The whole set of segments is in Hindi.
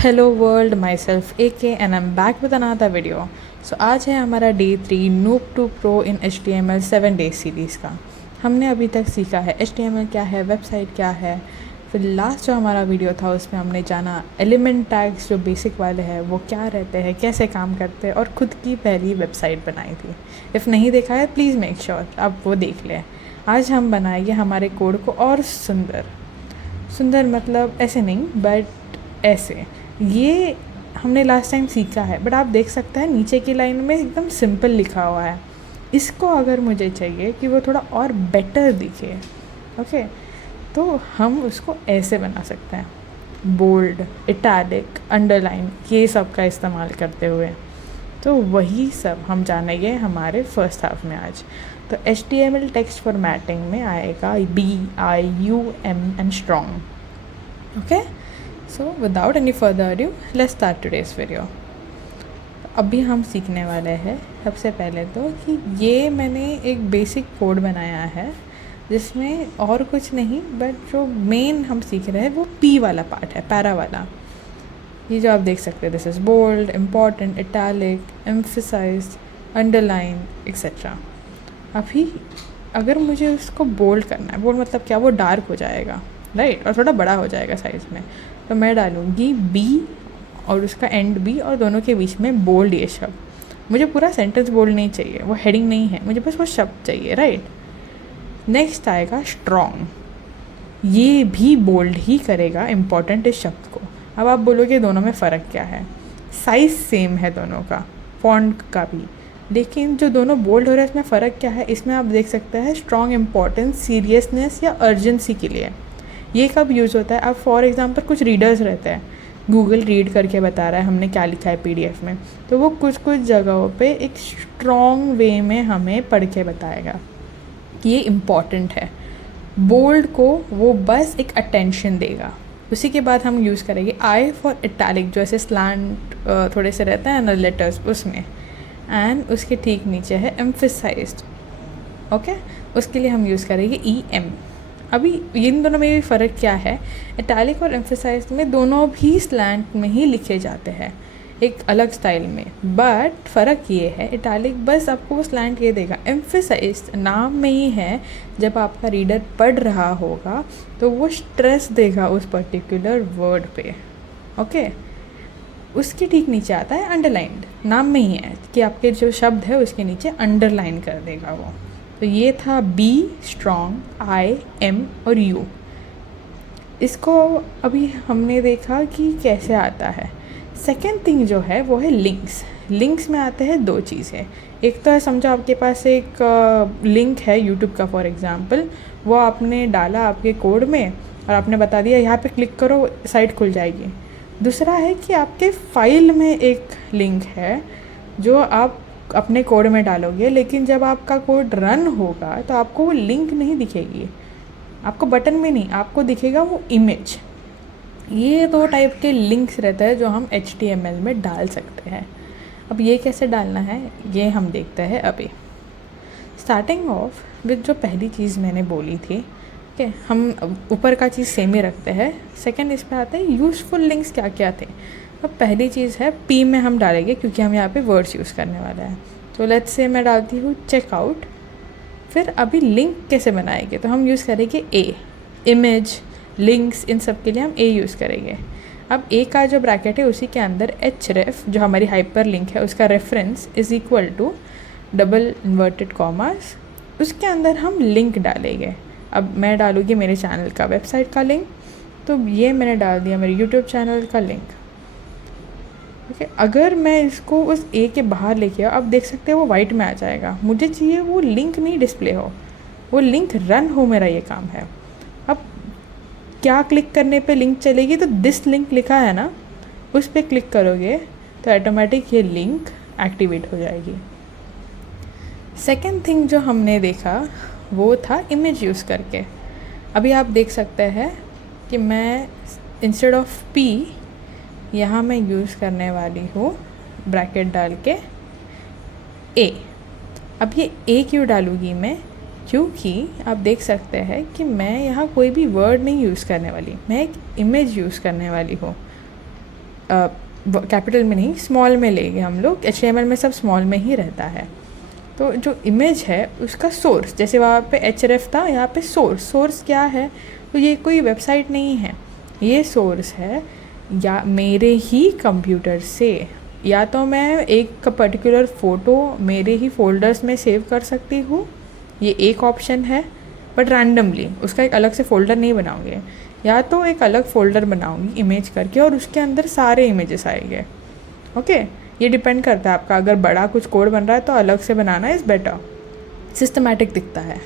Hello world, myself AK and I am back with another video. So आज है हमारा day 3 noob to pro in HTML 7 days series का। हमने अभी तक सीखा है HTML क्या है, वेबसाइट क्या है। फिर लास्ट जो हमारा वीडियो था उसमें हमने जाना एलिमेंट टैग्स जो बेसिक वाले हैं वो क्या रहते हैं, कैसे काम करते हैं, और ख़ुद की पहली वेबसाइट बनाई थी। इफ़ नहीं देखा है प्लीज़ मेक श्योर आप वो देख लें। आज हम बनाएंगे हमारे कोड को और सुंदर सुंदर, मतलब ऐसे नहीं बट ऐसे। ये हमने लास्ट टाइम सीखा है, बट आप देख सकते हैं नीचे की लाइन में एकदम सिंपल लिखा हुआ है। इसको अगर मुझे चाहिए कि वो थोड़ा और बेटर दिखे, ओके, तो हम उसको ऐसे बना सकते हैं, बोल्ड, इटैलिक, अंडरलाइन, ये सब का इस्तेमाल करते हुए। तो वही सब हम जानेंगे हमारे फर्स्ट हाफ में आज। तो HTML टेक्स्ट फॉर्मेटिंग में आएगा BIUM and strong. Okay, so without any further adieu let's start today's video. अभी हम सीखने वाले हैं सबसे पहले तो कि ये मैंने एक बेसिक कोड बनाया है जिसमें और कुछ नहीं, बट जो मेन हम सीख रहे हैं वो P वाला पार्ट है, पैरा वाला। ये जो आप देख सकते हैं, this is bold, important, italic, emphasised, underline etcetera. अभी अगर मुझे उसको बोल्ड करना है, बोल्ड मतलब क्या, वो डार्क हो जाएगा, राइट, और थोड़ा बड़ा हो जाएगा साइज़ में, तो मैं डालूँगी B और उसका एंड B और दोनों के बीच में बोल्ड ये शब्द। मुझे पूरा सेंटेंस बोल्ड नहीं चाहिए, वो हेडिंग नहीं है, मुझे बस वो शब्द चाहिए, राइट। नेक्स्ट आएगा स्ट्रॉन्ग, ये भी बोल्ड ही करेगा इम्पॉर्टेंट इस शब्द को। अब आप बोलोगे दोनों में फ़र्क क्या है? साइज़ सेम है दोनों का, फॉन्ट का भी, लेकिन जो दोनों बोल्ड हो रहा है इसमें फ़र्क क्या है? इसमें आप देख सकते हैं स्ट्रॉन्ग इम्पॉर्टेंस, सीरियसनेस या अर्जेंसी के लिए। ये कब यूज़ होता है? अब फॉर एग्जांपल कुछ रीडर्स रहते हैं, गूगल रीड करके बता रहा है हमने क्या लिखा है PDF में, तो वो कुछ कुछ जगहों पे एक स्ट्रॉन्ग वे में हमें पढ़ के बताएगा कि ये इम्पॉर्टेंट है। बोल्ड को वो बस एक अटेंशन देगा। उसी के बाद हम यूज़ करेंगे I फॉर इटैलिक, जो ऐसे स्लैंट थोड़े से रहता है ना लेटर्स उसमें, एंड उसके ठीक नीचे है एम्फसाइज्ड, ओके, उसके लिए हम यूज़ करेंगे EM। अभी इन दोनों में भी फ़र्क क्या है? इटैलिक और एम्फसाइज्ड में दोनों भी स्लैंट में ही लिखे जाते हैं, एक अलग स्टाइल में, बट फ़र्क ये है इटैलिक बस आपको वो स्लैंट ये देगा, एम्फसाइज्ड नाम में ही है, जब आपका रीडर पढ़ रहा होगा तो वो स्ट्रेस देगा उस पर्टिकुलर वर्ड पे, ओके। उसके ठीक नीचे आता है अंडरलाइंड, नाम में ही है कि आपके जो शब्द है उसके नीचे अंडरलाइन कर देगा वो। तो ये था B, स्ट्रॉन्ग, I, M और U। इसको अभी हमने देखा कि कैसे आता है। सेकेंड थिंग जो है वो है लिंक्स। लिंक्स में आते हैं दो चीज़ें। एक तो है, समझो आपके पास एक लिंक है यूट्यूब का फॉर एग्ज़ाम्पल, वो आपने डाला आपके कोड में और आपने बता दिया यहाँ पे क्लिक करो साइट खुल जाएगी। दूसरा है कि आपके फाइल में एक लिंक है जो आप अपने कोड में डालोगे, लेकिन जब आपका कोड रन होगा तो आपको वो लिंक नहीं दिखेगी, आपको बटन में नहीं, आपको दिखेगा वो इमेज। ये दो टाइप के लिंक्स रहते हैं जो हम HTML में डाल सकते हैं। अब ये कैसे डालना है ये हम देखते हैं अभी। स्टार्टिंग ऑफ विद जो पहली चीज़ मैंने बोली थी, ओके, हम ऊपर का चीज़ सेम ही रखते हैं। सेकंड इस पे आते हैं यूज़फुल लिंक्स क्या क्या थे। अब पहली चीज़ है P में हम डालेंगे क्योंकि हम यहाँ पे वर्ड्स यूज़ करने वाले हैं। तो लेट्स से मैं डालती हूँ चेकआउट। फिर अभी लिंक कैसे बनाएंगे, तो हम यूज़ करेंगे A, इमेज, लिंक्स, इन सब के लिए हम A यूज़ करेंगे। अब A का जो ब्रैकेट है उसी के अंदर href जो हमारी हाइपर लिंक है उसका reference is equal to double inverted commas, उसके अंदर हम लिंक डालेंगे। अब मैं डालूँगी मेरे चैनल का वेबसाइट का लिंक, तो ये मैंने डाल दिया मेरे यूट्यूब चैनल का लिंक, ओके। अगर मैं इसको उस A के बाहर लेके आओ, आप देख सकते हैं वो वाइट में आ जाएगा। मुझे चाहिए वो लिंक नहीं डिस्प्ले हो, वो लिंक रन हो, मेरा ये काम है। अब क्या क्लिक करने पे लिंक चलेगी, तो दिस लिंक लिखा है ना, उस पर क्लिक करोगे तो ऑटोमेटिक ये लिंक एक्टिवेट हो जाएगी। सेकेंड थिंग जो हमने देखा वो था इमेज यूज़ करके। अभी आप देख सकते हैं कि मैं इंस्टेड ऑफ P यहाँ मैं यूज़ करने वाली हूँ ब्रैकेट डाल के A। अब ये A क्यों डालूँगी मैं, क्योंकि आप देख सकते हैं कि मैं यहाँ कोई भी वर्ड नहीं यूज़ करने वाली, मैं एक इमेज यूज़ करने वाली हूँ। कैपिटल में नहीं, स्मॉल में लेंगे हम लोग। HTML में सब स्मॉल में ही रहता है। तो जो इमेज है उसका सोर्स, जैसे वहाँ पे href था, यहाँ पे सोर्स क्या है, तो ये कोई वेबसाइट नहीं है, ये सोर्स है या मेरे ही कंप्यूटर से, या तो मैं एक पर्टिकुलर फ़ोटो मेरे ही फोल्डर्स में सेव कर सकती हूँ, ये एक ऑप्शन है, बट रैंडमली उसका एक अलग से फ़ोल्डर नहीं बनाऊँगी, या तो एक अलग फ़ोल्डर बनाऊँगी इमेज करके और उसके अंदर सारे इमेजेस आएंगे। ओके, ये डिपेंड करता है आपका, अगर बड़ा कुछ कोड बन रहा है तो अलग से बनाना इज़ बेटर, सिस्टमैटिक दिखता है।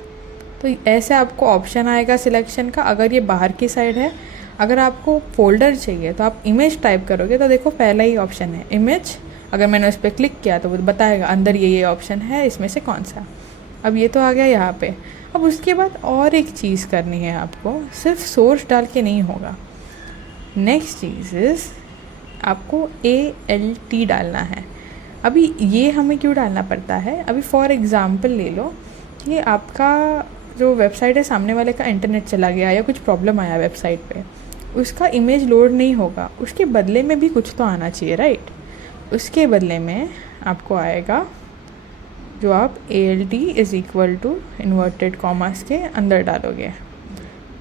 तो ऐसे आपको ऑप्शन आएगा सिलेक्शन का। अगर ये बाहर की साइड है, अगर आपको फ़ोल्डर चाहिए तो आप इमेज टाइप करोगे तो देखो पहला ही ऑप्शन है इमेज। अगर मैंने उस पर क्लिक किया तो वो बताएगा अंदर ये ऑप्शन है, इसमें से कौन सा। अब ये तो आ गया यहाँ पे। अब उसके बाद और एक चीज़ करनी है आपको, सिर्फ सोर्स डाल के नहीं होगा। नेक्स्ट चीज़ इज़ आपको ALT डालना है। अभी ये हमें क्यों डालना पड़ता है, अभी फॉर एग्ज़ाम्पल ले लो कि आपका जो वेबसाइट है सामने वाले का इंटरनेट चला गया या कुछ प्रॉब्लम आया वेबसाइट पे, उसका इमेज लोड नहीं होगा, उसके बदले में भी कुछ तो आना चाहिए, राइट। उसके बदले में आपको आएगा जो आप ALT is equal to inverted commas के अंदर डालोगे,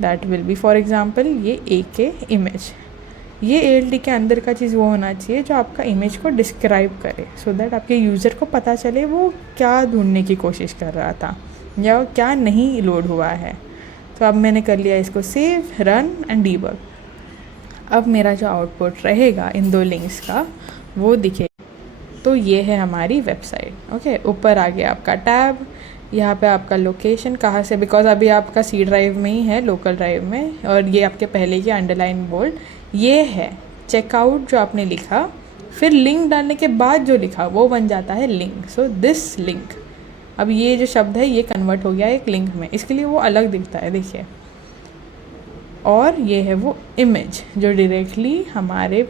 that will be for example ये AK इमेज। ये ALT के अंदर का चीज़ वो होना चाहिए जो आपका इमेज को डिस्क्राइब करे, सो दैट आपके यूज़र को पता चले वो क्या ढूंढने की कोशिश कर रहा था या क्या नहीं लोड हुआ है। तो अब मैंने कर लिया इसको सेव, रन एंड डीबग। अब मेरा जो आउटपुट रहेगा इन दो लिंक्स का वो दिखेगा। तो ये है हमारी वेबसाइट। ओके, ऊपर आ गया आपका टैब, यहाँ पे आपका लोकेशन कहाँ से, बिकॉज अभी आपका C ड्राइव में ही है, लोकल ड्राइव में, और ये आपके पहले की अंडरलाइन बोल्ड ये है चेकआउट जो आपने लिखा, फिर लिंक डालने के बाद जो लिखा वो बन जाता है लिंक। सो दिस लिंक, अब ये जो शब्द है ये कन्वर्ट हो गया एक लिंक में, इसके लिए वो अलग दिखता है, देखिए। और ये है वो इमेज जो डायरेक्टली हमारे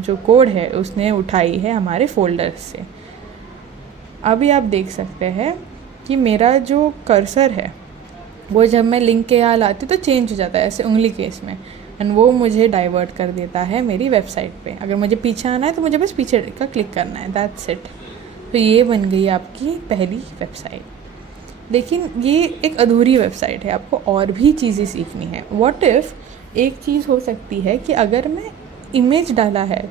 जो कोड है उसने उठाई है हमारे फोल्डर से। अभी आप देख सकते हैं कि मेरा जो कर्सर है वो जब मैं लिंक के यहाँ लाती हूँ तो चेंज हो जाता है ऐसे उंगली केस में, एंड वो मुझे डाइवर्ट कर देता है मेरी वेबसाइट पे। अगर मुझे पीछे आना है तो मुझे बस पीछे का क्लिक करना है, दैट्स इट। तो ये बन गई आपकी पहली वेबसाइट। लेकिन ये एक अधूरी वेबसाइट है, आपको और भी चीज़ें सीखनी है। व्हाट इफ़ एक चीज़ हो सकती है कि अगर मैं इमेज डाला है,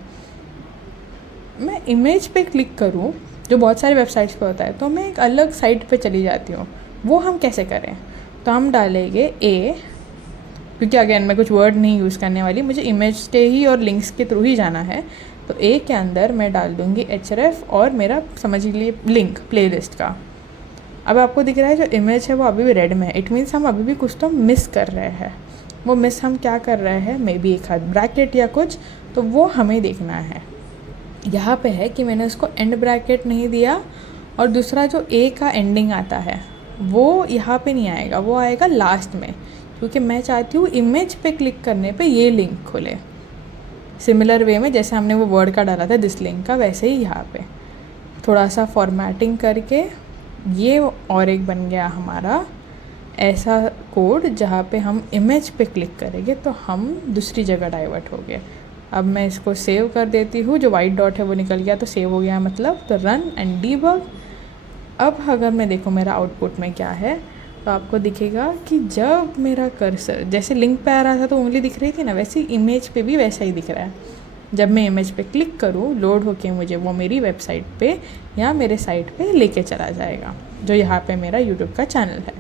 मैं इमेज पे क्लिक करूँ जो बहुत सारे वेबसाइट्स पे होता है, तो मैं एक अलग साइट पे चली जाती हूँ। वो हम कैसे करें, तो हम डालेंगे A, क्योंकि अगेन मैं कुछ वर्ड नहीं यूज़ करने वाली, मुझे इमेज के ही और लिंक्स के थ्रू ही जाना है। तो A के अंदर मैं डाल दूँगी href और मेरा समझ लीजिए लिंक प्लेलिस्ट का। अब आपको दिख रहा है जो इमेज है वो अभी भी रेड में है, इट मीन्स हम अभी भी कुछ तो मिस कर रहे हैं। वो मिस हम क्या कर रहे हैं, मे बी एक हाथ ब्रैकेट या कुछ, तो वो हमें देखना है। यहाँ पे है कि मैंने उसको एंड ब्रैकेट नहीं दिया, और दूसरा जो A का एंडिंग आता है वो यहाँ पे नहीं आएगा, वो आएगा लास्ट में, क्योंकि मैं चाहती हूँ इमेज पे क्लिक करने पे ये लिंक खुले। सिमिलर वे में जैसे हमने वो वर्ड का डाला था दिस लिंक का, वैसे ही यहाँ पे थोड़ा सा फॉर्मेटिंग करके ये और एक बन गया हमारा ऐसा कोड जहाँ पे हम इमेज पे क्लिक करेंगे तो हम दूसरी जगह डाइवर्ट हो गए। अब मैं इसको सेव कर देती हूँ, जो वाइट डॉट है वो निकल गया तो सेव हो गया मतलब, तो रन एंड डीबग। अब अगर मैं देखूँ मेरा आउटपुट में क्या है, तो आपको दिखेगा कि जब मेरा कर्सर जैसे लिंक पे आ रहा था तो उंगली दिख रही थी ना, वैसे इमेज पे भी वैसा ही दिख रहा है। जब मैं इमेज पे क्लिक करूँ लोड होके मुझे वो मेरी वेबसाइट पे या मेरे साइट पे लेके चला जाएगा, जो यहाँ पे मेरा यूट्यूब का चैनल है।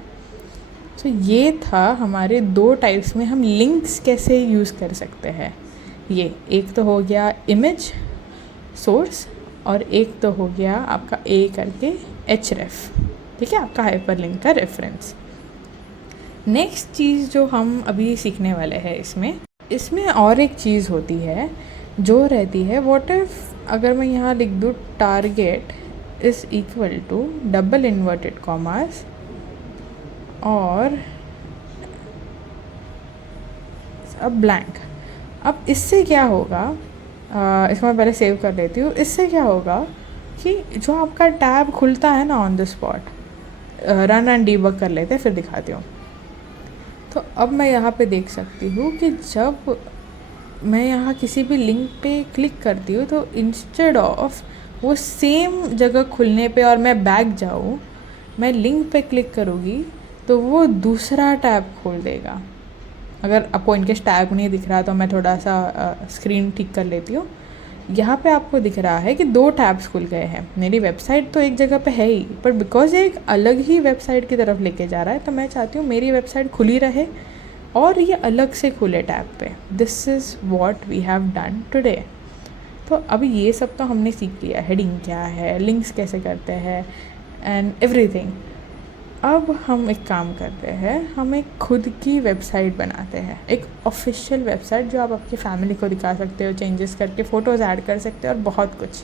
तो ये था हमारे दो टाइप्स में हम लिंक्स कैसे यूज़ कर सकते हैं। ये एक तो हो गया इमेज सोर्स, और एक तो हो गया आपका A करके href, ठीक है, आपका हाइपरलिंक का रेफरेंस। नेक्स्ट चीज़ जो हम अभी सीखने वाले हैं इसमें और एक चीज़ होती है जो रहती है, व्हाट इफ अगर मैं यहाँ लिख दूँ target is equal to double inverted commas और अब ब्लैंक। अब इससे क्या होगा, इसको मैं पहले सेव कर लेती हूँ। इससे क्या होगा कि जो आपका टैब खुलता है ना on the spot, run and debug कर लेते हैं फिर दिखाती हूँ। तो अब मैं यहाँ पे देख सकती हूँ कि जब मैं यहाँ किसी भी लिंक पे क्लिक करती हूँ तो इंस्टेड ऑफ वो सेम जगह खुलने पे और मैं बैक जाऊँ, मैं लिंक पे क्लिक करूँगी तो वो दूसरा टैब खोल देगा। अगर आपको इनकेस टैब नहीं दिख रहा तो मैं थोड़ा सा स्क्रीन ठीक कर लेती हूँ। यहाँ पे आपको दिख रहा है कि 2 टैब्स खुल गए हैं। मेरी वेबसाइट तो एक जगह पे है ही, पर बिकॉज ये एक अलग ही वेबसाइट की तरफ लेके जा रहा है तो मैं चाहती हूँ मेरी वेबसाइट खुली रहे और ये अलग से खुले टैब पे। This is what we have done today. तो अभी ये सब तो हमने सीख लिया, हेडिंग क्या है, लिंक्स कैसे करते हैं एंड एवरीथिंग। अब हम एक काम करते हैं, हम एक खुद की वेबसाइट बनाते हैं, एक ऑफिशियल वेबसाइट जो आप आपकी फैमिली को दिखा सकते हो, चेंजेस करके फ़ोटोज़ ऐड कर सकते हो और बहुत कुछ।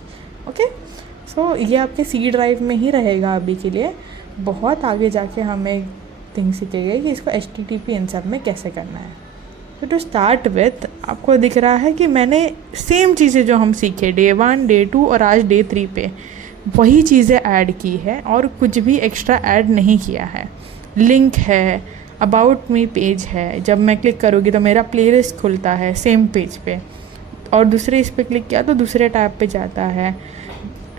ओके, सो ये आपके सी ड्राइव में ही रहेगा अभी के लिए। बहुत आगे जाके हमें थिंग सीखेंगे कि इसको HTTP इन सब में कैसे करना है। तो टू स्टार्ट विथ आपको दिख रहा है कि मैंने सेम चीज़ें जो हम सीखे Day 1, Day 2 और आज Day 3 पे वही चीज़ें ऐड की है और कुछ भी एक्स्ट्रा ऐड नहीं किया है। लिंक है, अबाउट मी पेज है, जब मैं क्लिक करूँगी तो मेरा प्लेलिस्ट खुलता है सेम पेज पे, और दूसरे इस पे क्लिक किया तो दूसरे टैब पे जाता है।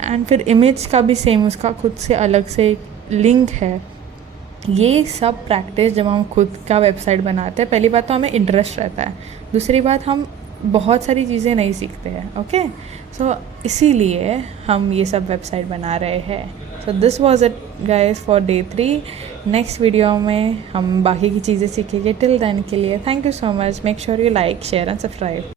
एंड फिर इमेज का भी सेम, उसका खुद से अलग से लिंक है। ये सब प्रैक्टिस जब हम खुद का वेबसाइट बनाते हैं, पहली बात तो हमें इंटरेस्ट रहता है, दूसरी बात हम बहुत सारी चीज़ें नहीं सीखते हैं। ओके, सो इसीलिए हम ये सब वेबसाइट बना रहे हैं। So this was it guys for Day 3। Next video में हम बाकी की चीज़ें सीखेंगे। टिल देन के लिए thank you so much. Make sure you like, share and subscribe.